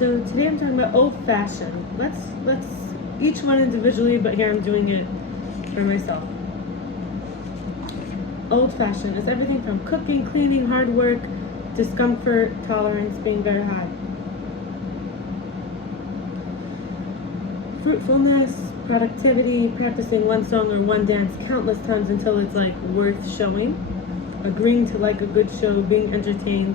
So today I'm talking about old-fashioned. Let's each one individually, but here I'm doing it for myself. Old-fashioned is everything from cooking, cleaning, hard work, discomfort, tolerance being very high. Fruitfulness, productivity, practicing one song or one dance countless times until it's like worth showing. Agreeing to like a good show, being entertained.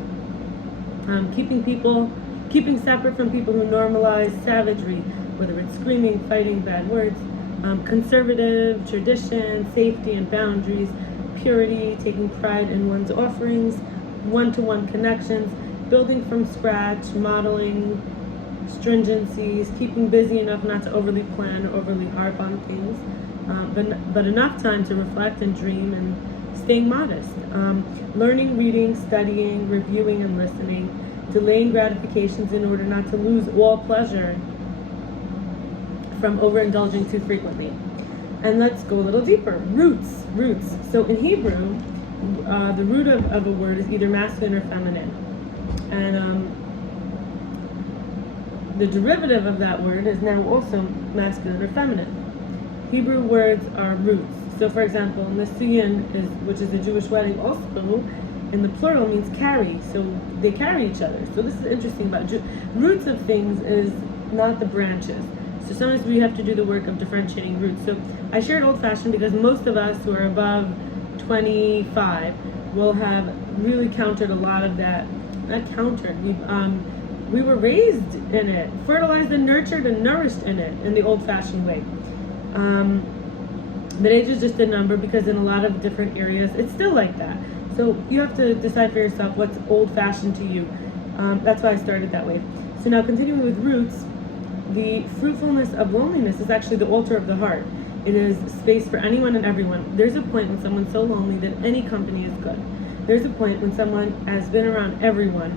Keeping separate from people who normalize savagery, whether it's screaming, fighting, bad words. Conservative, tradition, safety and boundaries, purity, taking pride in one's offerings, one-to-one connections, building from scratch, modeling, stringencies, keeping busy enough not to overly plan or overly harp on things, but enough time to reflect and dream, and staying modest. Learning, reading, studying, reviewing and listening, delaying gratifications in order not to lose all pleasure from overindulging too frequently. And let's go a little deeper. Roots. So in Hebrew, the root of a word is either masculine or feminine. And the derivative of that word is now also masculine or feminine. Hebrew words are roots. So for example, Nisuyin, which is a Jewish wedding, also in the plural means carry. So they carry each other. So this is interesting about roots of things is not the branches. So sometimes we have to do the work of differentiating roots. So I shared old-fashioned because most of us who are above 25 will have really countered a lot of that. Not countered. We were raised in it, fertilized and nurtured and nourished in it in the old-fashioned way. But age is just a number because in a lot of different areas it's still like that. So you have to decide for yourself what's old-fashioned to you. That's why I started that way. So now continuing with roots, the fruitfulness of loneliness is actually the altar of the heart. It is space for anyone and everyone. There's a point when someone's so lonely that any company is good. There's a point when someone has been around everyone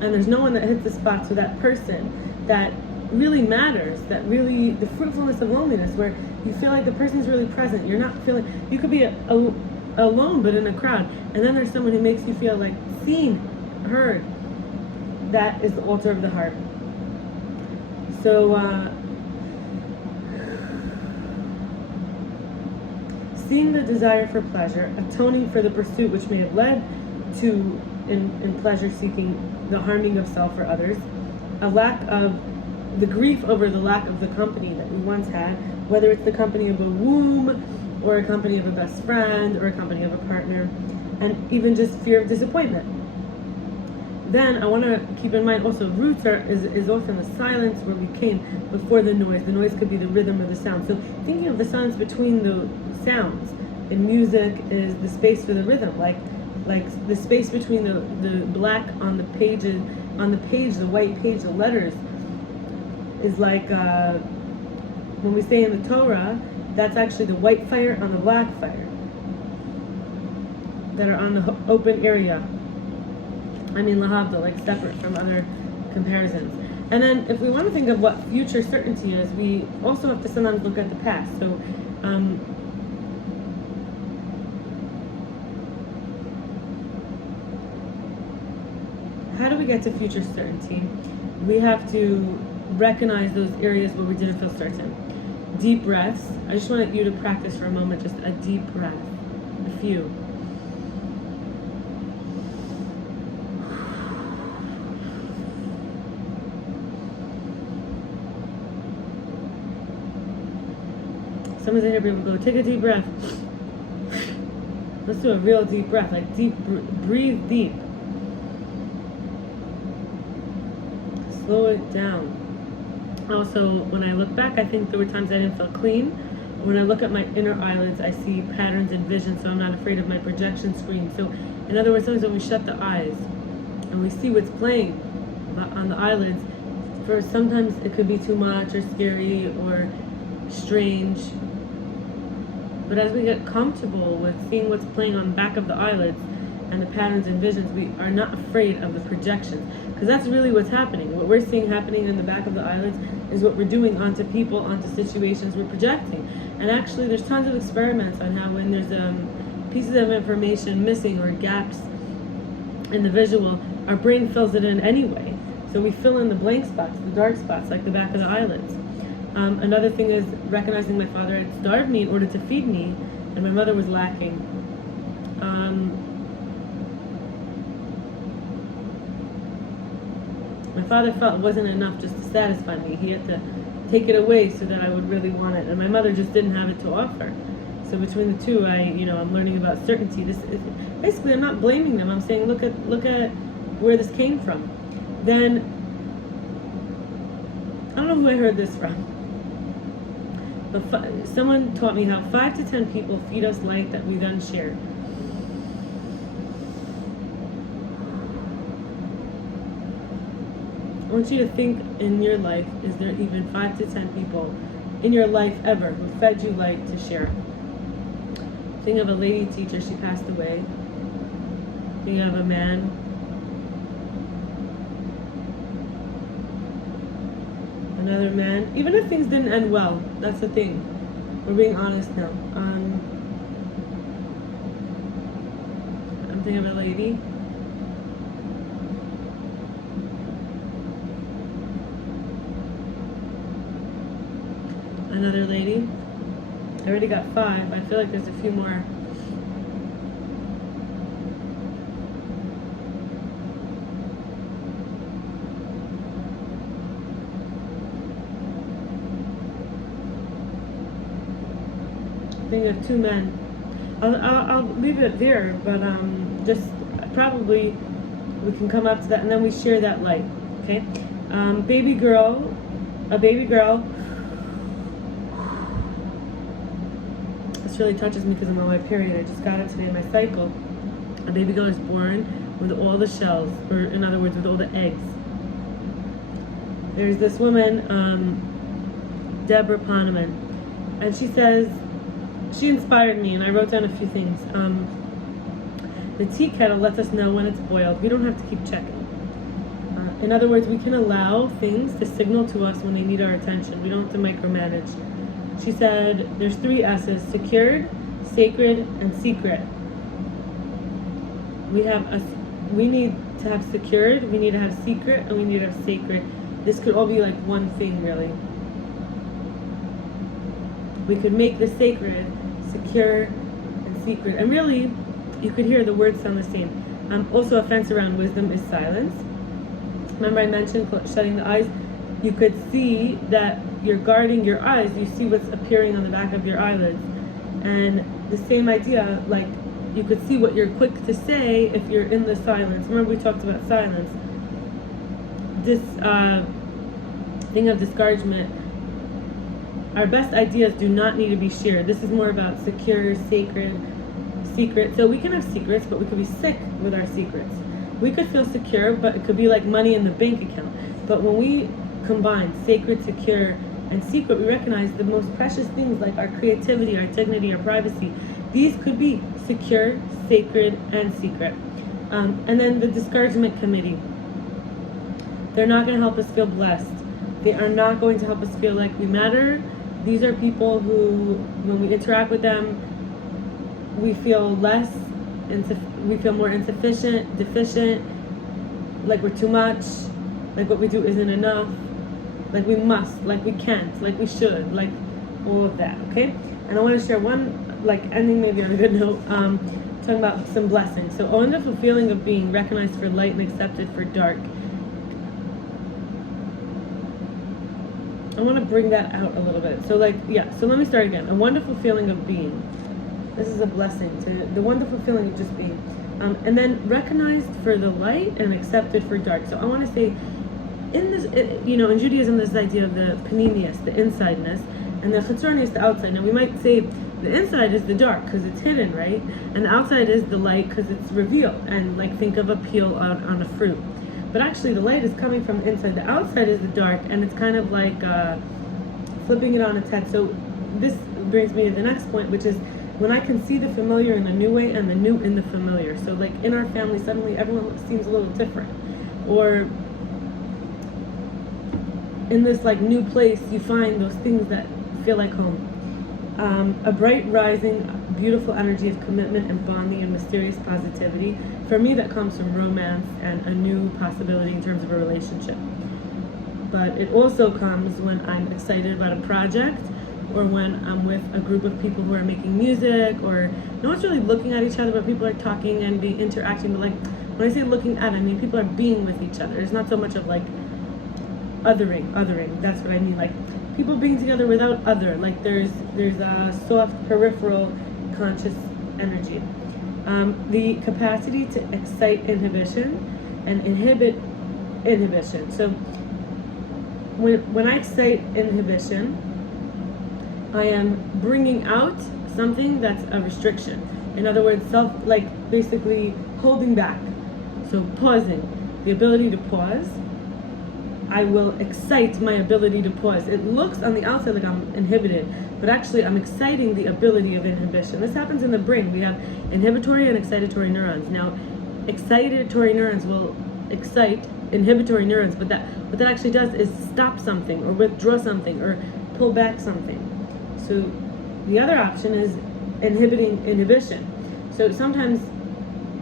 and there's no one that hits the spots with that person that really matters, that really, the fruitfulness of loneliness where you feel like the person's really present. You're not feeling, you could be alone but in a crowd, and then there's someone who makes you feel like seen, heard. That is the altar of the heart. So seeing the desire for pleasure, atoning for the pursuit which may have led to in pleasure seeking the harming of self or others, a lack of the grief over the lack of the company that we once had, whether it's the company of a womb or a company of a best friend or a company of a partner, and even just fear of disappointment. Then I want to keep in mind also roots is often the silence where we came before the noise. The noise could be the rhythm or the sound. So thinking of the silence between the sounds in music is the space for the rhythm, like the space between the black on the page, the white page, the letters is like when we say in the Torah, that's actually the white fire on the black fire that are on the open area. I mean, lahavdil, like separate from other comparisons. And then if we want to think of what future certainty is, we also have to sometimes look at the past. So how do we get to future certainty? We have to recognize those areas where we didn't feel certain. Deep breaths. I just want you to practice for a moment, just a deep breath, a few. Someone's in here, people go, take a deep breath. Let's do a real deep breath, like deep, breathe deep. Slow it down. Also, when I look back, I think there were times I didn't feel clean. When I look at my inner eyelids, I see patterns and vision, so I'm not afraid of my projection screen. So, in other words, sometimes when we shut the eyes and we see what's playing on the eyelids, for sometimes it could be too much or scary or strange. But as we get comfortable with seeing what's playing on the back of the eyelids and the patterns and visions, we are not afraid of the projections. Because that's really what's happening. What we're seeing happening in the back of the eyelids is what we're doing onto people, onto situations we're projecting. And actually there's tons of experiments on how when there's pieces of information missing or gaps in the visual, our brain fills it in anyway. So we fill in the blank spots, the dark spots, like the back of the eyelids. Another thing is recognizing my father had starved me in order to feed me, and my mother was lacking. My father felt it wasn't enough just to satisfy me. He had to take it away so that I would really want it, and my mother just didn't have it to offer. So between the two, I'm learning about certainty. Basically, I'm not blaming them. I'm saying, look at where this came from. Then I don't know who I heard this from, but someone taught me how 5 to 10 people feed us light that we then share. I want you to think in your life, is there even 5 to 10 people in your life ever who fed you light to share? Think of a lady teacher, she passed away. Think of a man. Another man. Even if things didn't end well, that's the thing. We're being honest now. I'm thinking of a lady. Another lady. I already got 5. I feel like there's a few more. Think of 2 men. I'll leave it there, but just probably we can come up to that, and then we share that light. Okay, a baby girl. This really touches me because I'm on my period. I just got it today, my cycle. A baby girl is born with all the shells, or in other words, with all the eggs. There's this woman, Debra Ponemon, and she says, she inspired me, and I wrote down a few things. The tea kettle lets us know when it's boiled. We don't have to keep checking. In other words, we can allow things to signal to us when they need our attention. We don't have to micromanage. She said there's 3 S's: secured, sacred, and secret. We need to have secured, we need to have secret, and we need to have sacred. This could all be like one thing, really. We could make the sacred, secure, and secret. And really, you could hear the words sound the same. Also, a fence around wisdom is silence. Remember I mentioned shutting the eyes? You could see that you're guarding your eyes. You see what's appearing on the back of your eyelids. And the same idea, like you could see what you're quick to say if you're in the silence. Remember we talked about silence. This thing of discouragement, our best ideas do not need to be shared. This is more about secure, sacred, secret. So we can have secrets, but we could be sick with our secrets. We could feel secure, but it could be like money in the bank account. But when we combine sacred, secure, and secret, we recognize the most precious things like our creativity, our dignity, our privacy. These could be secure, sacred, and secret. And then the discouragement committee. They're not going to help us feel blessed. They are not going to help us feel like we matter. These are people who, when we interact with them, we feel we feel more insufficient, deficient, like we're too much, like what we do isn't enough, like we must, like we can't, like we should, like all of that, okay? And I want to share one, like ending maybe on a good note, talking about some blessings. So a wonderful feeling of being recognized for light and accepted for dark. I want to bring that out a little bit. So so let me start again. A wonderful feeling of being. This is a blessing, the wonderful feeling of just being. And then recognized for the light and accepted for dark. So I want to say, in this, in Judaism, there's this idea of the panemius, the insideness, and the chitzonius, the outside. Now we might say the inside is the dark because it's hidden, right? And the outside is the light because it's revealed. And like think of a peel on a fruit. But actually the light is coming from the inside. The outside is the dark, and it's kind of like flipping it on its head. So this brings me to the next point, which is when I can see the familiar in a new way and the new in the familiar. So like in our family, suddenly everyone seems a little different. Or in this like new place, you find those things that feel like home. a bright, rising, beautiful energy of commitment and bonding and mysterious positivity. For me, that comes from romance and a new possibility in terms of a relationship. But it also comes when I'm excited about a project, or when I'm with a group of people who are making music, or no one's really looking at each other, but people are talking and interacting. But like, when I say looking at, I mean people are being with each other. It's not so much of like othering. That's what I mean. Like people being together without other. Like there's a soft peripheral conscious energy. The capacity to excite inhibition and inhibit inhibition. So when I excite inhibition, I am bringing out something that's a restriction. In other words, basically holding back. So pausing, the ability to pause. I will excite my ability to pause. It looks on the outside like I'm inhibited, but actually I'm exciting the ability of inhibition. This happens in the brain. We have inhibitory and excitatory neurons. Now, excitatory neurons will excite inhibitory neurons, but what that actually does is stop something or withdraw something or pull back something. So the other option is inhibiting inhibition. So sometimes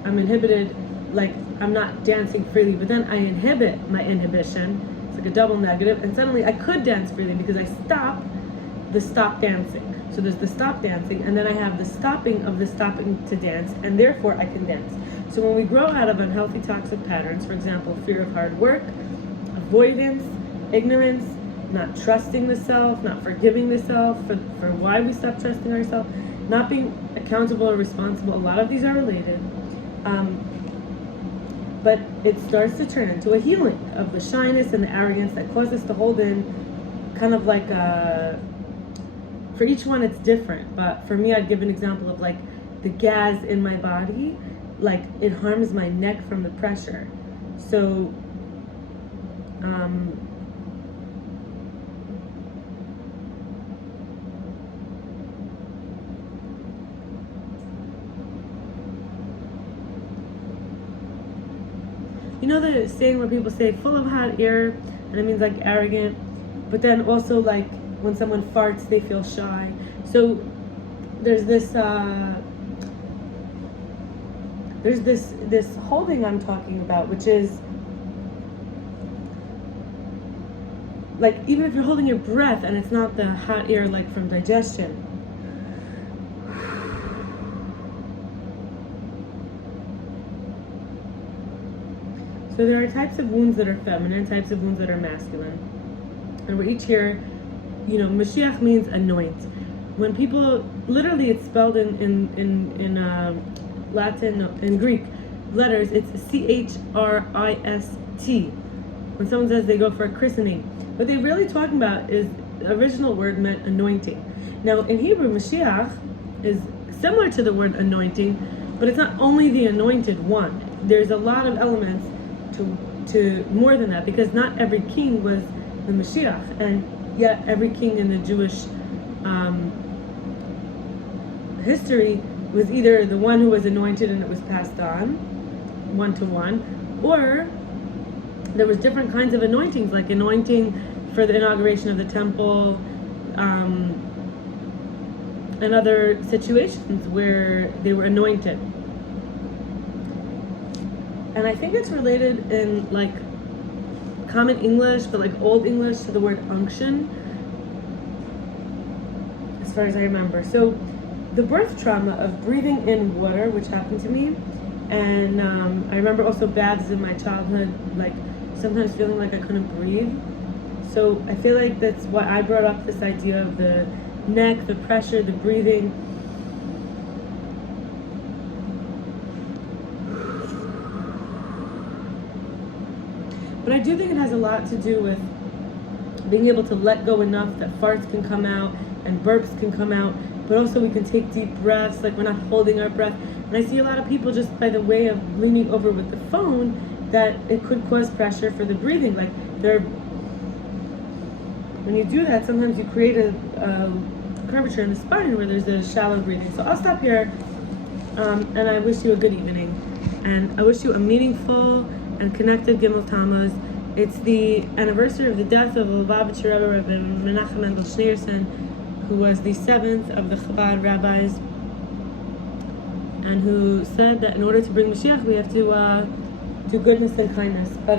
I'm inhibited, like I'm not dancing freely, but then I inhibit my inhibition. It's like a double negative, and suddenly I could dance freely because I stop the stop dancing. So there's the stop dancing, and then I have the stopping of the stopping to dance, and therefore I can dance. So when we grow out of unhealthy toxic patterns, for example, fear of hard work, avoidance, ignorance, not trusting the self, not forgiving the self for why we stop trusting ourselves, not being accountable or responsible, a lot of these are related. But it starts to turn into a healing of the shyness and the arrogance that causes us to hold in kind of like for each one it's different, but for me I'd give an example of like the gas in my body, like it harms my neck from the pressure. So you know the saying where people say full of hot air, and it means like arrogant, but then also like when someone farts they feel shy. So there's this holding I'm talking about, which is like even if you're holding your breath and it's not the hot air like from digestion. So there are types of wounds that are feminine, types of wounds that are masculine. And we're each here, you know, Mashiach means anoint. When people, literally it's spelled in Latin, in Greek letters, it's Christ. When someone says they go for a christening. What they're really talking about is, the original word meant anointing. Now in Hebrew, Mashiach is similar to the word anointing, but it's not only the anointed one. There's a lot of elements to more than that, because not every king was the Mashiach, and yet every king in the Jewish history was either the one who was anointed and it was passed on one to one, or there was different kinds of anointings, like anointing for the inauguration of the temple, and other situations where they were anointed. And I think it's related in like common English, but like Old English, to the word unction, as far as I remember. So the birth trauma of breathing in water, which happened to me, and I remember also baths in my childhood, like sometimes feeling like I couldn't breathe. So I feel like that's why I brought up this idea of the neck, the pressure, the breathing. But I do think it has a lot to do with being able to let go enough that farts can come out and burps can come out, but also we can take deep breaths, like we're not holding our breath. And I see a lot of people just by the way of leaning over with the phone, that it could cause pressure for the breathing. Like when you do that, sometimes you create a curvature in the spine where there's a shallow breathing. So I'll stop here, and I wish you a good evening. And I wish you a meaningful and connected Gimel Tammuz. It's the anniversary of the death of Lubavitcher Rebbe, Menachem Mendel Shneerson, who was the seventh of the Chabad rabbis, and who said that in order to bring Mashiach, we have to do goodness and kindness. But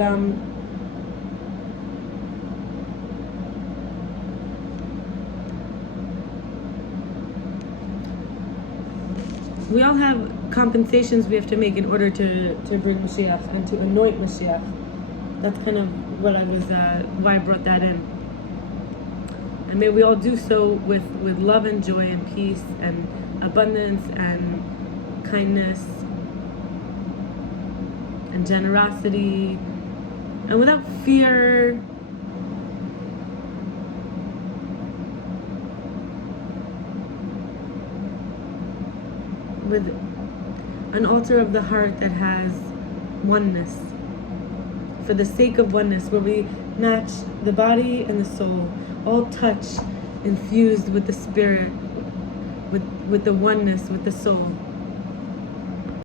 we all have compensations we have to make in order to bring Mashiach and to anoint Mashiach. That's kind of what I was, why I brought that in. And may we all do so with love and joy and peace and abundance and kindness and generosity and without fear. With an altar of the heart that has oneness, for the sake of oneness, where we match the body and the soul, all touch infused with the spirit, with the oneness, with the soul.